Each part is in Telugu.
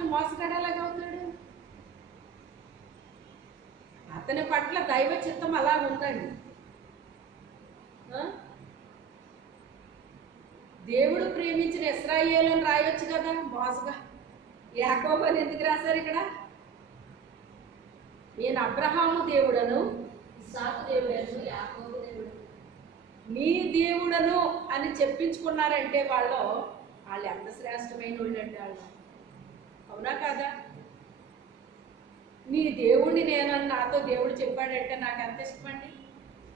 అతను మోసగాడు ఎలాగవుతాడు? అతని పట్ల దైవ చిత్తం అలా ఉందండి. దేవుడు ప్రేమించిన ఇశ్రాయేలు అని రాయొచ్చు కదా, మోసగా యాకోబు అని ఎందుకు రాశారు ఇక్కడ? నేను అబ్రహాము దేవుడను, ఇస్సాకు దేవుడను, యాకోబు దేవుడు నీ దేవుడను అని చెప్పించుకున్నారంటే వాళ్ళు ఎంత శ్రేష్టమైన వాళ్ళు అంటే వాళ్ళు, అవునా కాదా? నీ దేవుణ్ణి నేనని నాతో దేవుడు చెప్పాడంటే నాకు ఎంత ఇష్టమండి,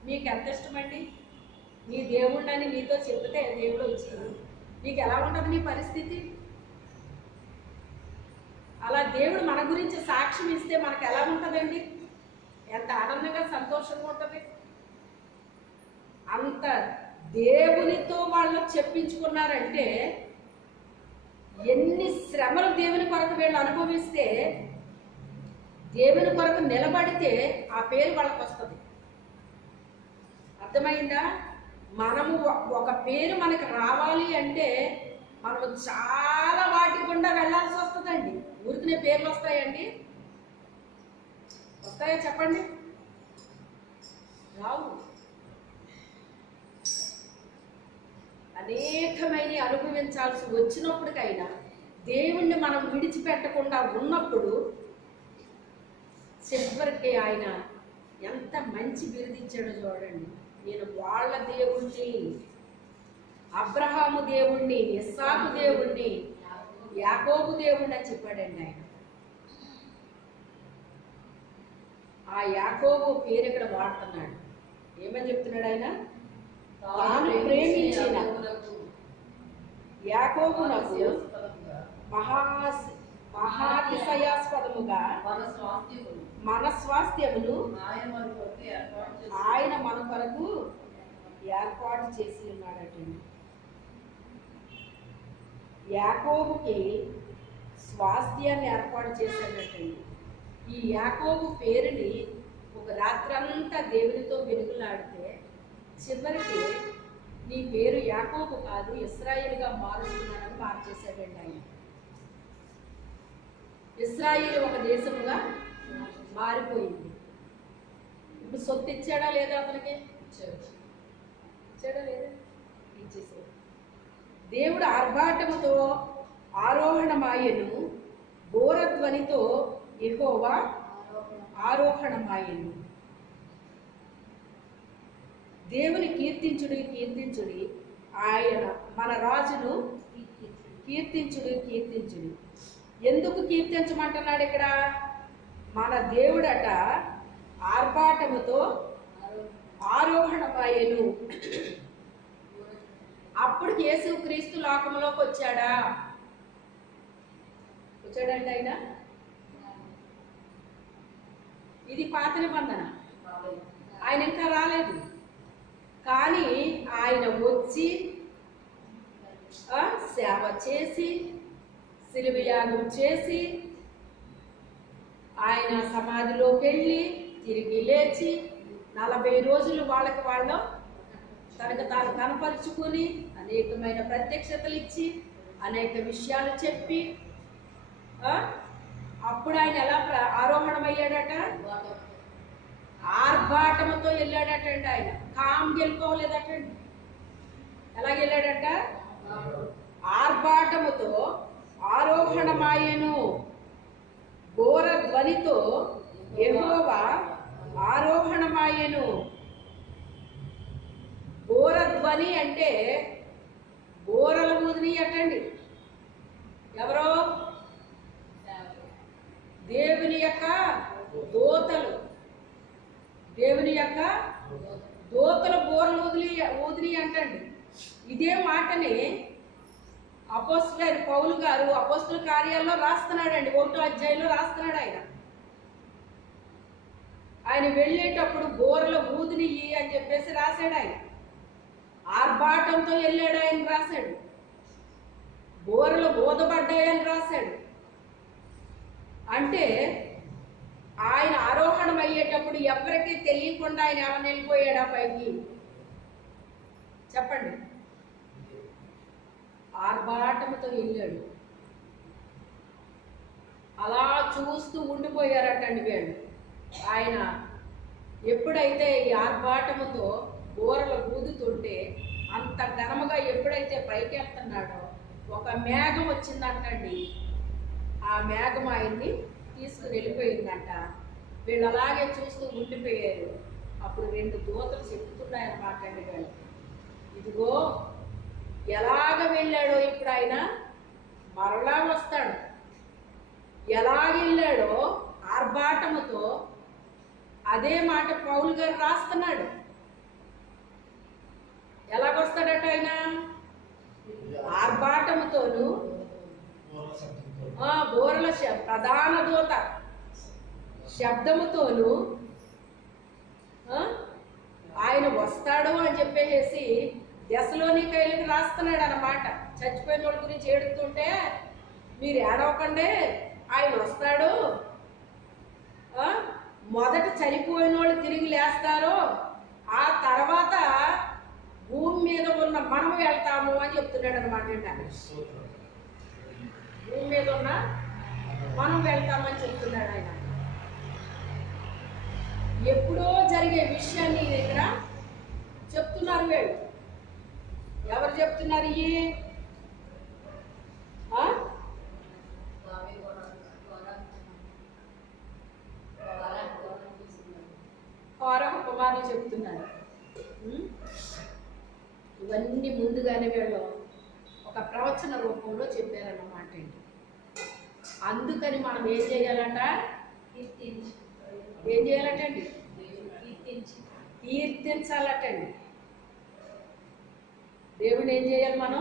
మీకు ఎంత ఇష్టమండి? నీ దేవుణ్ణి అని నీతో చెప్తే దేవుడు వచ్చింది, నీకు ఎలా ఉంటుంది నీ పరిస్థితి? అలా దేవుడు మన గురించి సాక్ష్యం ఇస్తే మనకు ఎలా ఉంటుందండి? ఎంత ఆనందంగా సంతోషంగా ఉంటుంది. అంత దేవునితో వాళ్ళు చెప్పించుకున్నారంటే ఎన్ని శ్రమలు దేవుని కొరకు వీళ్ళు అనుభవిస్తే, దేవుని కొరకు నిలబడితే ఆ పేరు వాళ్ళకి వస్తుంది. అర్థమైందా? మనము ఒక పేరు మనకు రావాలి అంటే మనము చాలా వాటి గుండా వెళ్ళాల్సి వస్తుందండి. ఊరికనే పేర్లు వస్తాయండి? వస్తాయా చెప్పండి? రావు. అనేకమైన అనుభవించాల్సి వచ్చినప్పటికైనా దేవుణ్ణి మనం విడిచిపెట్టకుండా ఉన్నప్పుడు చివరికి ఆయన ఎంత మంచి బిరుదిచ్చాడో చూడండి. నేను వాళ్ళ దేవుణ్ణి, అబ్రహాము దేవుణ్ణి, ఇస్సాకు దేవుణ్ణి, యాకోబు దేవుణ్ణి అని చెప్పాడండి ఆయన. ఆ యాకోబు పేరు ఇక్కడ వాడుతున్నాడు. ఏమని చెప్తున్నాడు ఆయన? తాను ప్రేమించిన యాకోబునకు మహాతిశయాస్పదముగా మన స్వాస్థ్యమును ఆయన మన కొరకు ఏర్పాటు చేసి ఉన్నాడటండి. యాకోబుకి స్వాస్థ్యాన్ని ఏర్పాటు చేశాడటండి. ఈ యాకోబు పేరుని ఒక రాత్రంతా దేవునితో వెలుగులాడితే చివరికి నీ పేరు యాకోబు కాదు ఇశ్రాయేలుగా మారుస్తున్నాడని మార్చేశాడండి ఆయన. ఇశ్రాయేలు ఒక దేశముగా మారిపోయింది. ఇప్పుడు సొత్తు ఇచ్చాడా లేదా అతనికి? ఇచ్చాడా లేదా? ఇచ్చేసాడు. దేవుడు ఆర్భాటముతో ఆరోహణమాయను, బోరధ్వనితో యెహోవా ఆరోహణమాయను. దేవుని కీర్తించుడి, కీర్తించుడి, ఆయన మన రాజును కీర్తించుడి, కీర్తించుడి. ఎందుకు కీర్తించమంటున్నాడు ఇక్కడ? మన దేవుడట ఆర్భాటముతో ఆరోహణమాయను. అప్పుడు యేసుక్రీస్తు లోకంలోకి వచ్చాడా? వచ్చాడండి ఆయన. ఇది పాత నిబంధన, ఆయన ఇంకా రాలేదు. కానీ ఆయన వచ్చి సేవ చేసి శిలువ యాగం చేసి ఆయన సమాధిలోకి వెళ్ళి తిరిగి లేచి 40 రోజులు వాళ్ళకి వాళ్ళు తనకు తాను కనపరుచుకుని అనేకమైన ప్రత్యక్షతలు ఇచ్చి అనేక విషయాలు చెప్పి అప్పుడు ఆయన ఎలా ఆరోహణమయ్యాడట? ఆర్భాటముతో వెళ్ళాడటండి. ఆయన కామ్ గెలుకోలేదటండి. ఎలాగ వెళ్ళాడట? ఆర్భాటముతో ఆరోహణమాయను, ఘోర ధ్వనితో యెహోవా ఆరోహణమాయను. ఘోర ధ్వని అంటే ఘోరలు ఊదిని అటండి. ఎవరో దేవుని యొక్క దూతలు, దేవుని యొక్క దూతలు బోర్లు ఊదిని అంటండి. ఇదే మాటని అపోస్తలుడైన పౌలు గారు అపోస్తల కార్యాల్లో రాస్తున్నాడండి. 1వ అధ్యాయంలో రాస్తున్నాడు ఆయన. ఆయన వెళ్ళేటప్పుడు బోర్ల ఊదిని అని చెప్పేసి రాశాడు. ఆయన ఆర్భాటంతో వెళ్ళాడు ఆయన రాశాడు. బోర్లు ఊదబడ్డాయని రాశాడు. అంటే ఆయన ఆరోహణం అయ్యేటప్పుడు ఎవరికీ తెలియకుండా ఆయన ఏమని వెళ్ళిపోయాడా పైకి? చెప్పండి. ఆర్భాటముతో వెళ్ళాడు. చూస్తూ ఉండిపోయారటండి వీళ్ళు. ఆయన ఎప్పుడైతే ఈ ఆర్భాటముతో బూరలు ఊదుతుంటే అంత ఘనముగా ఎప్పుడైతే పైకి వెళ్తున్నాడో ఒక మేఘం వచ్చిందంటండి. ఆ మేఘం ఆయన్ని తీసుకుని వెళ్ళిపోయిందంట. వీళ్ళు అలాగే చూస్తూ ఉండిపోయారు. అప్పుడు 2 దూతలు చెప్తున్నాయన్నమాట అండి వీళ్ళు, ఇదిగో ఎలాగ వెళ్ళాడో ఇప్పుడు ఆయన మరలా వస్తాడు. ఎలాగ వెళ్ళాడో ఆర్భాటముతో అదే మాట పౌలు గారు రాస్తున్నాడు. ఎలాగొస్తాడట ఆయన? ఆర్భాటముతోను బూరల ప్రధాన దూత శబ్దముతోను ఆయన వస్తాడు అని చెప్పేసి దెసలోనికైలకు రాస్తున్నాడు అన్నమాట. చచ్చిపోయిన వాళ్ళ గురించి ఏడుతుంటే మీరు ఏడవకండి, ఆయన వస్తాడు, మొదట చనిపోయిన వాళ్ళు తిరిగి లేస్తారు, ఆ తర్వాత భూమి మీద ఉన్న మనం వెళ్తాము అని చెప్తున్నాడు అనమాట. భూమి మీద ఉన్న మనం వెళ్తామని చెప్తున్నాడు ఆయన. ఎప్పుడో జరిగే విషయాన్ని ఇక్కడ చెప్తున్నారు వీళ్ళు. ఎవరు చెప్తున్నారు? ఇవి కోరహ కుమారులు చెప్తున్నారు. ఇవన్నీ ముందుగానే వీళ్ళు ఒక ప్రవచన రూపంలో చెప్పారన్నమాట అండి. అందుకని మనం ఏం చేయాలంట? ఏం చేయాలటండి? కీర్తించాలటండి. దేవుని ఏం చేయాలి మనం?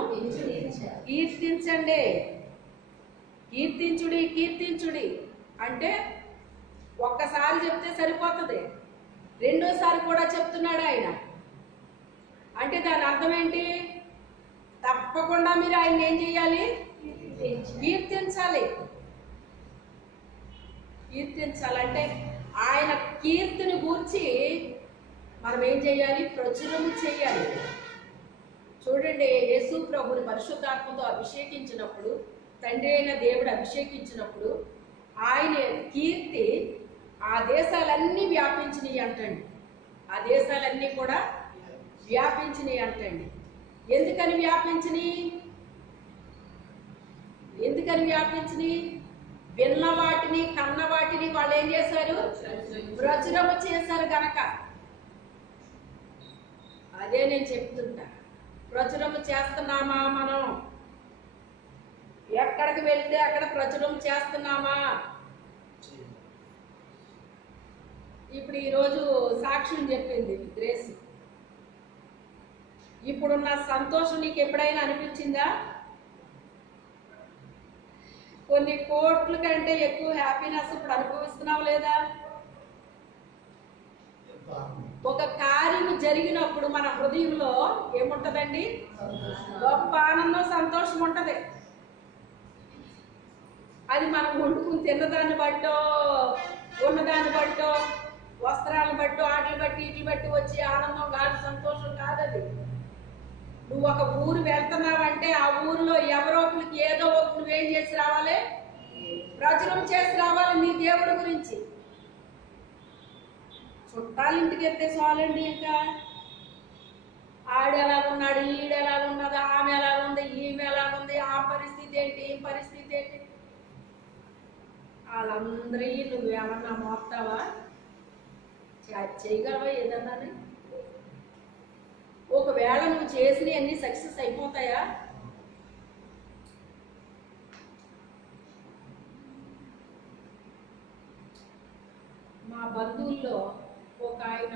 కీర్తించండి. కీర్తించుడి కీర్తించుడి అంటే ఒక్కసారి చెప్తే సరిపోతుంది, రెండోసారి కూడా చెప్తున్నాడు ఆయన. అంటే దాని అర్థం ఏంటి? తప్పకుండా మీరు ఆయన ఏం చేయాలి? కీర్తించాలి. కీర్తించాలంటే ఆయన కీర్తిని గూర్చి మనం ఏం చేయాలి? ప్రచురము చేయాలి. చూడండి, యేసు ప్రభుని పరిశుద్ధాత్మతో అభిషేకించినప్పుడు, తండ్రి అయిన దేవుడు అభిషేకించినప్పుడు ఆయన కీర్తి ఆ దేశాలన్నీ వ్యాపించినాయి అంటండి. ఆ దేశాలన్నీ కూడా వ్యాపించినాయి అంటండి. ఎందుకని వ్యాపించినాయి? ఎందుకని వ్యాపించినాయి? విన్న వాటిని కన్న వాటిని వాళ్ళు ఏం చేశారు? ప్రచురము చేశారు గనక. అదే నేను చెప్తుంటా, ప్రచురము చేస్తున్నామా మనం? ఎక్కడికి వెళ్తే అక్కడ ప్రచురం చేస్తున్నామా? ఇప్పుడు ఈరోజు సాక్ష్యం చెప్పింది గ్రేస్. ఇప్పుడున్న సంతోషం నీకు ఎప్పుడైనా అనిపించిందా? కొన్ని కోట్ల కంటే ఎక్కువ హ్యాపీనెస్ ఇప్పుడు అనుభవిస్తున్నావు లేదా? ఒక కార్యం జరిగినప్పుడు మన హృదయంలో ఏముంటదండి? గొప్ప ఆనందం, సంతోషం ఉంటది. అది మనం వండుకుని తిన్నదాన్ని బట్టో, ఉన్నదాన్ని బట్టో, వస్త్రాలను బట్టో, ఆటలు బట్టి ఇట్లు బట్టి వచ్చే ఆనందం కాదు, సంతోషం కాదది. నువ్వు ఒక ఊరు వెళ్తున్నావంటే ఆ ఊరిలో ఎవరో ఒకరికి ఏదో ఒకటి నువ్వేం చేసి రావాలి? ప్రచురం చేసి రావాలి నీ దేవుడి గురించి. చుట్టాలింటికి వెళ్తే చాలండి, ఇంకా ఆడు ఎలాగున్నాడు, ఈడు ఎలాగున్నది, ఆమె ఎలాగుంది, ఈమె ఎలాగుంది, ఆ పరిస్థితి ఏంటి, ఈ పరిస్థితి ఏంటి, వాళ్ళందరి నువ్వేమన్నా మోపుతావా? చేయగలవా ఏదన్నా? ఒకవేళ నువ్వు చేసినవి అన్ని సక్సెస్ అయిపోతాయా? మా బంధువుల్లో ఒక ఆయన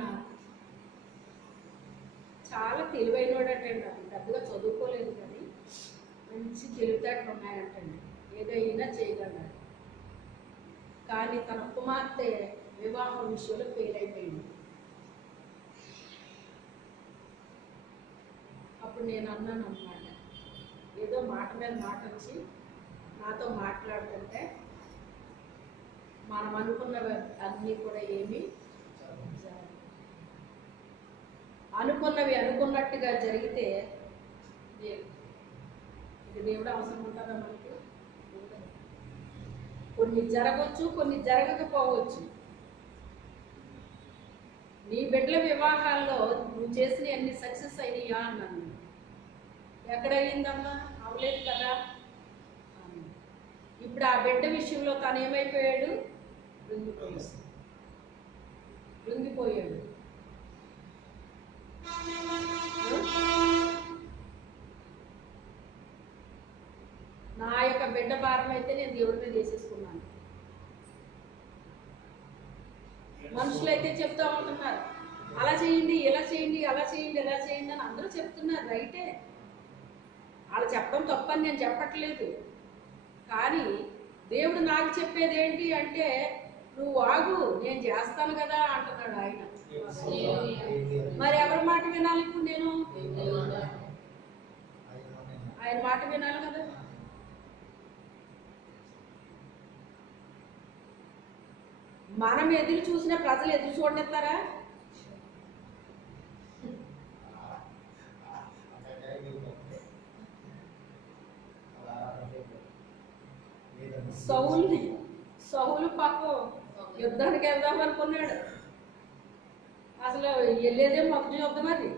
చాలా తెలివైనోడటండి. పెద్దగా చదువుకోలేదు కానీ మంచి తెలివితేటలు ఉన్నాయంటండి. ఏదైనా చేయగలడు. కానీ తన కుమార్తె వివాహం విషయంలో ఫెయిల్ అయిపోయింది. అప్పుడు నేను అన్నాను అన్నమాట, ఏదో మాట మీద మాట వచ్చి నాతో మాట్లాడుతుంటే మనం అనుకున్నవి అన్నీ కూడా ఏమి అనుకున్నవి అనుకున్నట్టుగా జరిగితే ఇది దేవుడు అవసరం ఉంటుందా మనకి? కొన్ని జరగవచ్చు, కొన్ని జరగకపోవచ్చు. నీ బిడ్డల వివాహాల్లో నువ్వు చేసిన అన్ని సక్సెస్ అయినాయా అన్నాను. ఎక్కడ అయ్యిందమ్మా? అవలేదు కదా. ఇప్పుడు ఆ బిడ్డ విషయంలో తను ఏమైపోయాడు? కృంగిపోయాడు. నా యొక్క బిడ్డ భారం అయితే నేను దేవుడి మీద వేసేసుకున్నాను. మనుషులు అయితే చెప్తా ఉంటున్నారు, అలా చేయండి, ఇలా చేయండి, అలా చేయండి, ఇలా చేయండి అని అందరూ చెప్తున్నారు. రైటే, వాళ్ళు చెప్పడం తప్పని నేను చెప్పట్లేదు. కానీ దేవుడు నాకు చెప్పేది ఏంటి అంటే, నువ్వు ఆగు, నేను చేస్తాను కదా అంటున్నాడు ఆయన. మరి ఎవరి మాట వినాలి ఇప్పుడు నేను? ఆయన మాట వినాలి కదా. మనం ఎదురు చూసిన ప్రజలు ఎదురు చూడనిస్తారా? సౌలు పాపం యుద్ధానికి వెళ్దాం అనుకున్నాడు. అసలు వెళ్ళేదే మొదటి యుద్ధం. అది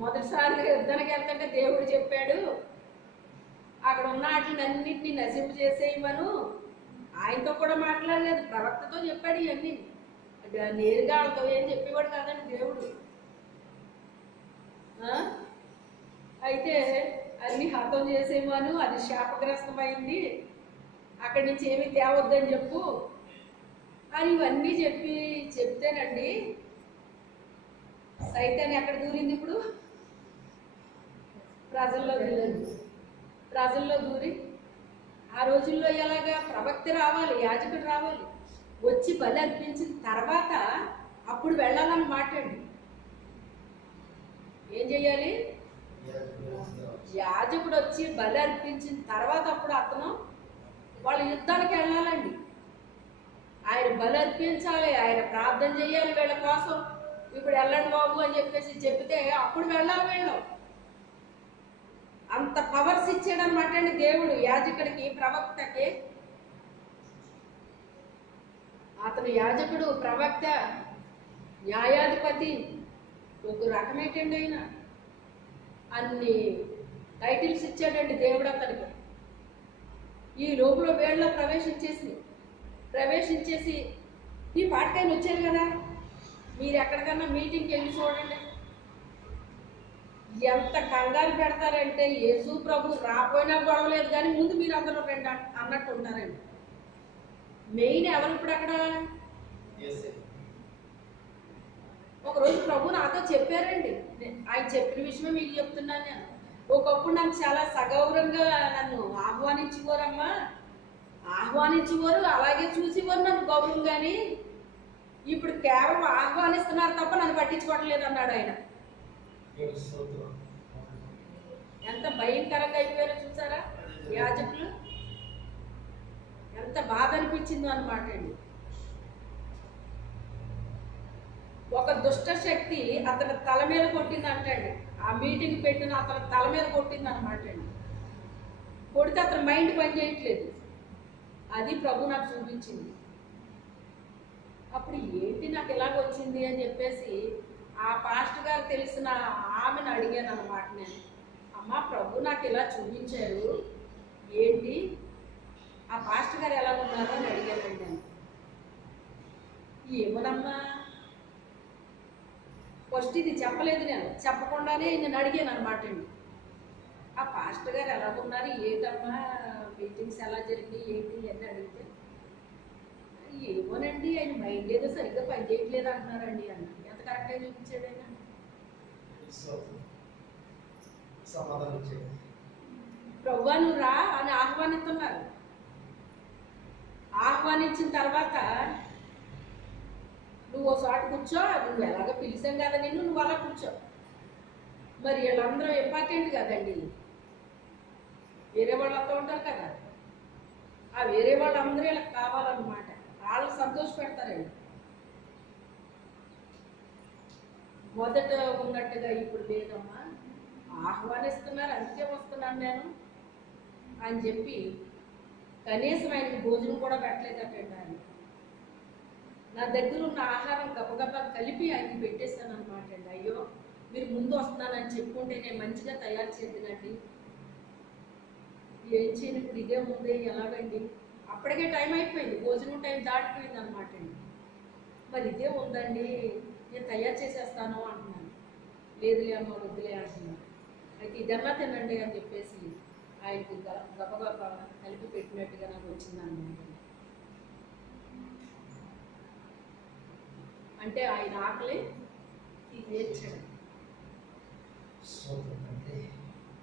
మొదటిసారిగా యుద్ధానికి వెళ్తుంటే దేవుడు చెప్పాడు, అక్కడ ఉన్న వాటిని అన్నింటినీ నశింపు చేసేయమను. ఆయనతో కూడా మాట్లాడలేదు, ప్రవక్తతో చెప్పాడు. ఇవన్నీ నేరుగా వాళ్ళతో ఏం చెప్పేవాడు కాదండి దేవుడు. అయితే అన్ని హతం చేసేమను, అది శాపగ్రస్తమైంది, అక్కడి నుంచి ఏమీ తేవద్దని చెప్పు అని ఇవన్నీ చెప్తేనండి సైతాన్ని ఎక్కడ దూరింది? ఇప్పుడు ప్రజల్లో దూరి ఆ రోజుల్లో ఎలాగా? ప్రవక్త రావాలి, యాజకుడు రావాలి, వచ్చి బలి అర్పించిన తర్వాత అప్పుడు వెళ్ళాలని మాట్లాడి ఏం చెయ్యాలి? యాజకుడు వచ్చి బలి అర్పించిన తర్వాత అప్పుడు అతను వాళ్ళ యుద్ధానికి వెళ్ళాలండి. ఆయన బలి అర్పించాలి, ఆయన ప్రార్థన చేయాలి వీళ్ళ కోసం. ఇప్పుడు వెళ్ళండి బాబు అని చెప్పేసి చెప్తే అప్పుడు వెళ్ళాలి. వీళ్ళం అంత పవర్స్ ఇచ్చాడనమాట అండి దేవుడు యాజకుడికి, ప్రవక్తకి. అతను యాజకుడు, ప్రవక్త, న్యాయాధిపతి, ఒక రకమేటండి. ఆయన అన్ని టైటిల్స్ ఇచ్చాడండి దేవుడు అతనికి. ఈ లోపల వేళ్ళలో ప్రవేశించేసి ఈ పాటకైనా వచ్చారు కదా, మీరు ఎక్కడికన్నా మీటింగ్కి వెళ్ళి చూడండి, ఎంత కంగారు పెడతారంటే యేసు ప్రభు రాపోయినా గొడవలేదు కానీ ముందు మీరు అందరూ రండి అన్నట్టు ఉంటారండి. మెయిన్ ఎవరు ఇప్పుడు అక్కడ? ఒకరోజు ప్రభు నాతో చెప్పారండి, ఆయన చెప్పిన విషయమే మీకు చెప్తున్నాను నేను. ఒకప్పుడు నన్ను చాలా సగౌరవంగా నన్ను ఆహ్వానించేవారు, అలాగే చూసేవారు నన్ను గౌరవంగాని. ఇప్పుడు కేవలం ఆహ్వానిస్తున్నారు తప్ప నన్ను పట్టించుకోవట్లేదు అన్నాడు ఆయన. ఎంత భయంకరంగా అయిపోయారో చూసారా యాజకులు? ఎంత బాధ అనిపించిందో అన్నమాట అండి. ఒక దుష్ట శక్తి అతని తల మీద కొట్టిందంటండి. ఆ మీటింగ్ పెట్టిన అతని తల మీద కొట్టింది అనమాట అండి. కొడితే అతని మైండ్ పనిచేయట్లేదు. అది ప్రభు నాకు చూపించింది. అప్పుడు ఏంటి నాకు ఇలాగ వచ్చింది అని చెప్పేసి ఆ పాస్టర్ గారు తెలిసిన ఆమెను అడిగాను అన్నమాట. నేను, అమ్మ ప్రభు నాకు ఇలా చూపించారు, ఏంటి ఆ పాస్టర్ గారు ఎలా ఉన్నారు అని అడిగానండి నేను. ఏమోనమ్మా, ఫస్ట్ ఇది చెప్పలేదు, నేను చెప్పకుండానే నేను అడిగాను అనమాట అండి. ఆ పాస్టర్ గారు ఎలా ఉన్నారు, ఏంటమ్మా మీటింగ్స్ ఎలా జరిగినాయి, ఏంటి అని అడిగితే, ఏమోనండి ఆయన మైండ్ ఏదో సరిగ్గా పనిచేయట్లేదు అంటున్నారండి అన్న. ఎంత కరెక్ట్గా చూపించాడు ఆయన. ప్రభువా నువ్వు రా అని ఆహ్వానిస్తున్నారు. ఆహ్వానించిన తర్వాత నువ్వు ఓ చోట కూర్చో, నువ్వు ఎలాగ పిలిచాం కదా నువ్వు అలా కూర్చో. మరి వీళ్ళందరూ ఇంపార్టెంట్ కదండి, వేరే వాళ్ళు వస్తూ ఉంటారు కదా, ఆ వేరే వాళ్ళందరూ వీళ్ళకి కావాలన్నమాట. వాళ్ళు సంతోష పెడతారండి. మొదట ఉన్నట్టుగా ఇప్పుడు లేదమ్మా, ఆహ్వానిస్తున్నారు అందుకే వస్తున్నాను నేను అని చెప్పి కనీసం ఆయనకి భోజనం కూడా పెట్టలేదటండి. ఆయన నా దగ్గర ఉన్న ఆహారం గబగబా కలిపి ఆయనకి పెట్టేశాను అనమాట అండి. అయ్యో మీరు ముందు వస్తున్నానని చెప్పుకుంటే నేను మంచిగా తయారు చేద్దినండి, ఏం చేయను ఇప్పుడు ఇదే ముందే ఎలాగండి, అప్పటికే టైం అయిపోయింది, భోజనం టైం దాటిపోయింది అనమాట అండి. మరి ఇదే ఉందండి, నేను తయారు చేసేస్తాను అంటున్నాను. లేదులే అమ్మ వద్దులే అంటున్నాను. అయితే ఇదన్నా తినండి అని చెప్పేసి ఆయనకి గబగబా కలిపి పెట్టినట్టుగా నాకు వచ్చిందనమాట. అంటే ఆయన ఆకలి తీర్చాడు.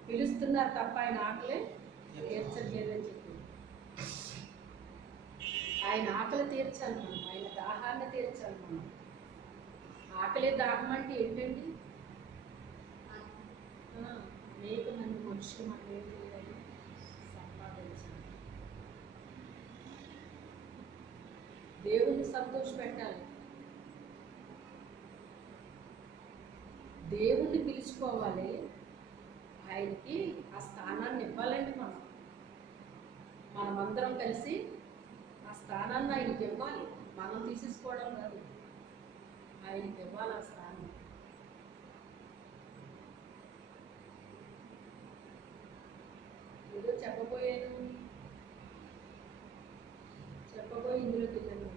పిలుస్తున్నారు తప్ప ఆయన ఆకలి తీర్చట్లేదని చెప్పి. ఆయన ఆకలి తీర్చాలి మనం, ఆయన దాహాన్ని తీర్చాలి మనం. ఆకలి దాహం అంటే ఏంటండి? అనేక మంది మనుషులు మనం ఏం చేయాలి? సంపాదించాలి, దేవుణ్ణి సంతోషపెట్టాలి, దేవుణ్ణి పిలుచుకోవాలి, ఆయనకి ఆ స్థానాన్ని ఇవ్వాలండి. మనమందరం కలిసి ఆ స్థానాన్ని ఆయనకి ఇవ్వాలి. మనం తీసేసుకోవడం కాదు, ఆయనకి ఇవ్వాలి ఆ స్థానం. ఏదో చెప్పబోయి ఇందులోకి వెళ్ళాను.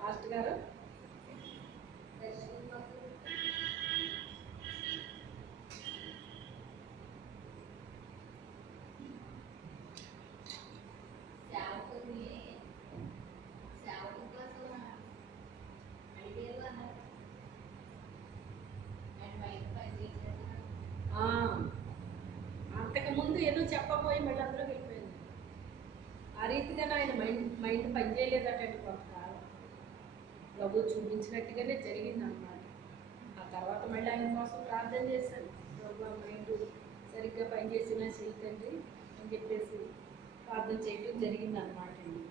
ఫాస్ట్ గారు అంతకుముందు ఏదో చెప్పబోయి మళ్ళీ అందులో వెళ్ళిపోయింది. ఆ రీతిగా ఆయన మైండ్ పనిచేయలేదటండి. కొంతకాలం ప్రభు చూపించినట్టుగానే జరిగింది అన్నమాట. ఆ తర్వాత మళ్ళీ ఆయన కోసం ప్రార్థన చేశాను. ప్రభు మైండ్ సరిగ్గా పనిచేసినా చేయకండి అని చెప్పేసి ప్రార్థన చేయడం జరిగింది అన్నమాట అండి.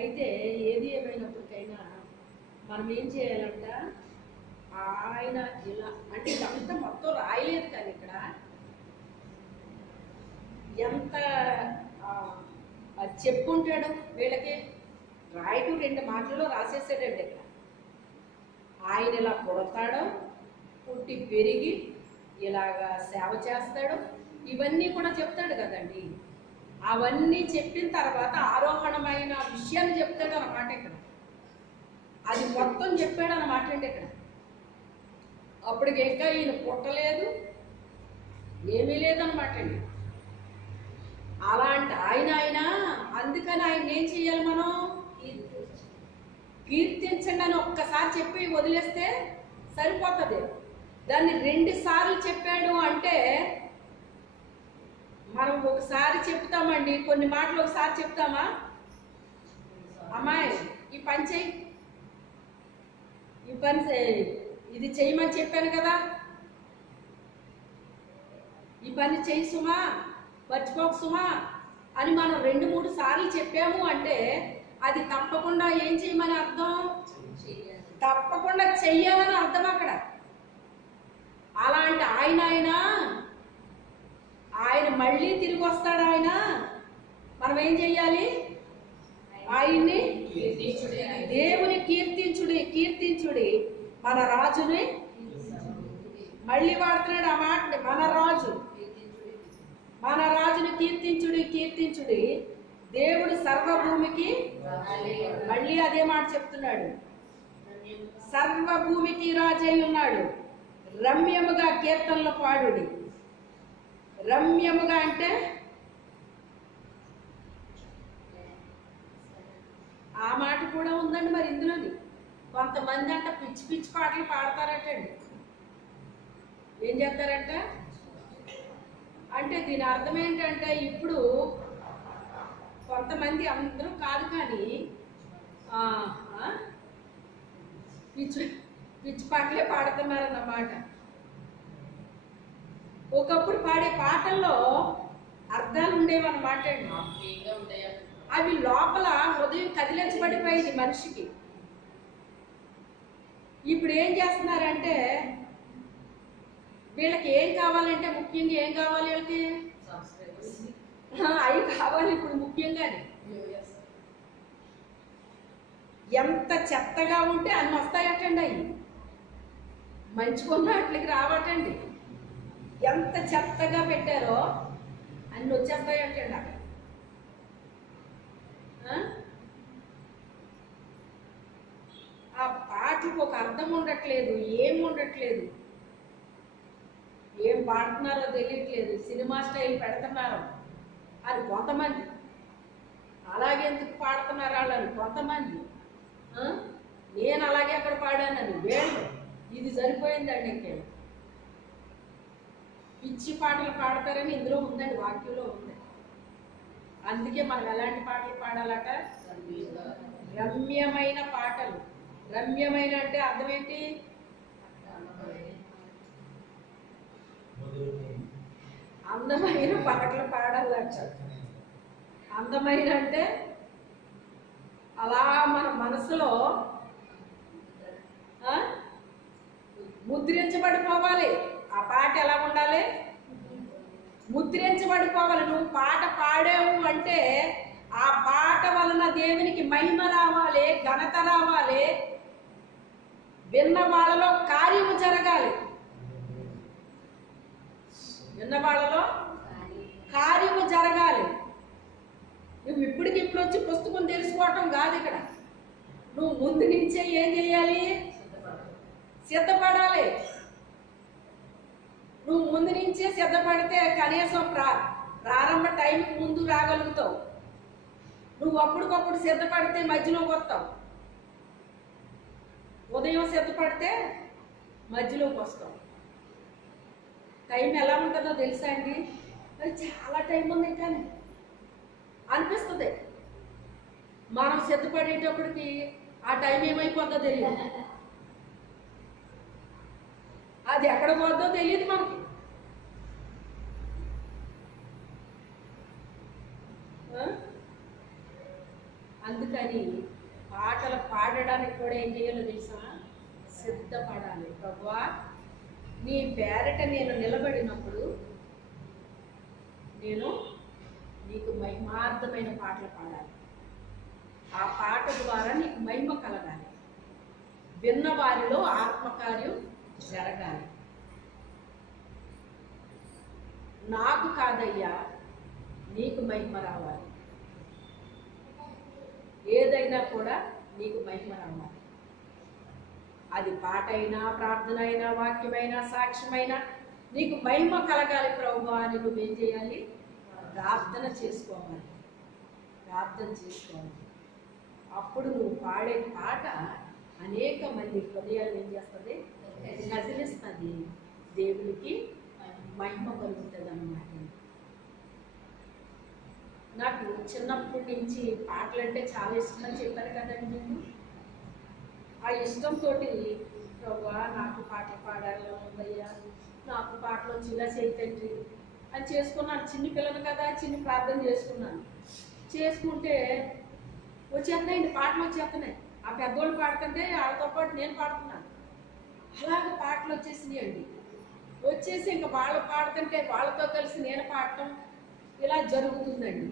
అయితే ఏది ఏమైనప్పటికైనా మనం ఏం చేయాలంట, ఆయన ఇలా అంటే ఇదంతా మొత్తం రాయలేదు కానీ ఇక్కడ ఎంత చెప్పుకుంటాడు వీళ్ళకి, రాయటం 2 మాటల్లో రాసేసాడండి. ఇక్కడ ఆయన ఇలా పుడతాడు, పుట్టి పెరిగి ఇలాగా సేవ చేస్తాడు, ఇవన్నీ కూడా చెప్తాడు కదండి. అవన్నీ చెప్పిన తర్వాత ఆరోహణమైన విషయాన్ని చెప్తాడు అన్నమాట. ఇక్కడ అది మొత్తం చెప్పాడు అన్నమాట అండి. ఇక్కడ అప్పటికి ఇంకా ఈయన పుట్టలేదు, ఏమీ లేదన్నమాట అండి. అలాంటి ఆయన అందుకని ఆయన ఏం చేయాలి? మనం కీర్తించండి అని ఒక్కసారి చెప్పి వదిలేస్తే సరిపోతుంది. దాన్ని 2 సార్లు చెప్పాడు అంటే మనం ఒకసారి చెప్తామండి, కొన్ని మాటలు ఒకసారి చెప్తామా? అమ్మాయి ఈ పని చెయ్యి, ఈ పని ఇది చెయ్యమని చెప్పాను కదా, ఈ పని చెయ్యి సుమా, మర్చిపోక సుమా అని మనం 2-3 సార్లు చెప్పాము అంటే అది తప్పకుండా ఏం చేయమని అర్థం, తప్పకుండా చెయ్యాలని అర్థం అక్కడ. అలాంటి ఆయన మళ్ళీ తిరిగి వస్తాడు. మనం ఏం చెయ్యాలి? ఆయన్ని దేవుని కీర్తించుడి మన రాజుని. మళ్ళీ వాడుతున్నాడు ఆ మాట, మన రాజుని కీర్తించుడి దేవుడు సర్వభూమికి, మళ్ళీ అదే మాట చెప్తున్నాడు, సర్వభూమికి రాజై ఉన్నాడు. రమ్యముగా కీర్తనలు పాడుడి. రమ్యముగా అంటే ఆ మాట కూడా ఉందండి మరి ఇందులోని. కొంతమంది అంట పిచ్చి పాటలు పాడతారటండి. ఏం చేస్తారంట అంటే దీని అర్థం ఏంటంటే, ఇప్పుడు కొంతమంది, అందరూ కాదు కానీ పిచ్చి పాటలే పాడుతున్నారన్నమాట. ఒకప్పుడు పాడే పాటల్లో అర్థాలు ఉండేవన్నమాట అండి. అవి లోపల హృదయం కదిలించబడిపోయింది మనిషికి. ఇప్పుడు ఏం చేస్తున్నారంటే వీళ్ళకి ఏం కావాలంటే ముఖ్యంగా ఏం కావాలి వీళ్ళకి అవి కావాలి ఇప్పుడు ముఖ్యంగానే. ఎంత చెత్తగా ఉంటే అన్ని వస్తాయటండి, అవి మంచిగా వాటికి రావటండి. ఎంత చెత్తగా పెట్టారో అన్ని వచ్చేస్తాయటండి అక్కడ. ఆ పాటలకు ఒక అర్థం ఉండట్లేదు, ఏం ఉండట్లేదు, ఏం పాడుతున్నారో తెలియట్లేదు, సినిమా స్టైల్ పెడుతున్నారు అని కొంతమంది, అలాగే ఎందుకు పాడుతున్నారు వాళ్ళని కొంతమంది, నేను అలాగే అక్కడ పాడానని వేళ్ళు. ఇది సరిపోయిందండి. ఇంకే పిచ్చి పాటలు పాడతారని ఇందులో ఉందండి, వాక్యంలో ఉంది. అందుకే మనం ఎలాంటి పాటలు పాడాలట? రమ్యమైన పాటలు. రమ్యమైన అంటే అర్థం ఏంటి? అందమైన పాటలు పాడాలట. అందమైన అంటే అలా మన మనసులో ముద్రించబడిపోవాలి. ఆ పాట ఎలా ఉండాలి? ముద్రించబడిపోవాలి. నువ్వు పాట పాడావు అంటే ఆ పాట వలన దేవునికి మహిమ రావాలి, ఘనత రావాలి, విన్న వాళ్ళలో కార్యము జరగాలి. విన్న వాళ్ళలో కార్యము జరగాలి. నువ్వు ఇప్పటికిప్పుడు వచ్చి పుస్తకం తెలుసుకోవటం కాదు ఇక్కడ. నువ్వు ముందు నుంచే ఏం చేయాలి? సిద్ధపడాలి. నువ్వు ముందు నుంచే సిద్ధపడితే కనీసం ప్రారంభ టైంకి ముందు రాగలుగుతావు. నువ్వు అప్పటికప్పుడు సిద్ధపడితే మధ్యలోకి వస్తావు. ఉదయం సిద్ధపడితే మధ్యలోకి వస్తావు. టైం ఎలా ఉంటుందో తెలుసా అండి? మరి చాలా టైం ఉంది కానీ అనిపిస్తుంది. మనం సిద్ధపడేటప్పటికి ఆ టైం ఏమైపోతుందో తెలియదు, అది ఎక్కడ పోతుందో తెలియదు మనకి. అందుకని పాటలు పాడడానికి కూడా ఏం చేయాలో తెలుసా? సిద్ధపడాలి. ప్రభువా, నీ పేరట నేను నిలబడినప్పుడు నేను నీకు మహిమార్థమైన పాటలు పాడాలి. ఆ పాట ద్వారా నీకు మహిమ కలగాలి, విన్న వారిలో ఆత్మకార్యం జరగాలి. నాకు కాదయ్యా, నీకు మహిమ రావాలి. ఏదైనా కూడా నీకు మహిమ రావాలి. అది పాట అయినా, ప్రార్థన అయినా, వాక్యమైనా, సాక్ష్యమైనా నీకు మహిమ కలగాలి ప్రభువా అని నువ్వేం చేయాలి? ప్రార్థన చేసుకోవాలి. ప్రార్థన చేసుకోవాలి. అప్పుడు నువ్వు పాడే పాట అనేక మంది హృదయాలు ఏం చేస్తుంది? కదిలిస్తుంది. దేవునికి మహిమ కలుగుతుంది అన్నమాట. నాకు చిన్నప్పటి నుంచి పాటలు అంటే చాలా ఇష్టం అని చెప్పాను కదండి నేను. ఆ ఇష్టంతో ప్రభువా నాకు పాటలు పాడాలని ఉందయ్యా, నాకు పాటలు వచ్చేలా చేయండి అని చేసుకున్నాను. చిన్న పిల్లలు కదా, చిన్న ప్రార్థన చేసుకున్నాను. చేసుకుంటే వచ్చేస్తున్నాయండి, పాటలు వచ్చేస్తున్నాయి. ఆ పెద్దోళ్ళు పాడుతుంటే వాళ్ళతో పాటు నేను పాడుతున్నాను. అలాగే పాటలు వచ్చేసినాయండి. వచ్చేసి ఇంకా వాళ్ళు పాడుతుంటే వాళ్ళతో కలిసి నేను పాడటం ఇలా జరుగుతుందండి.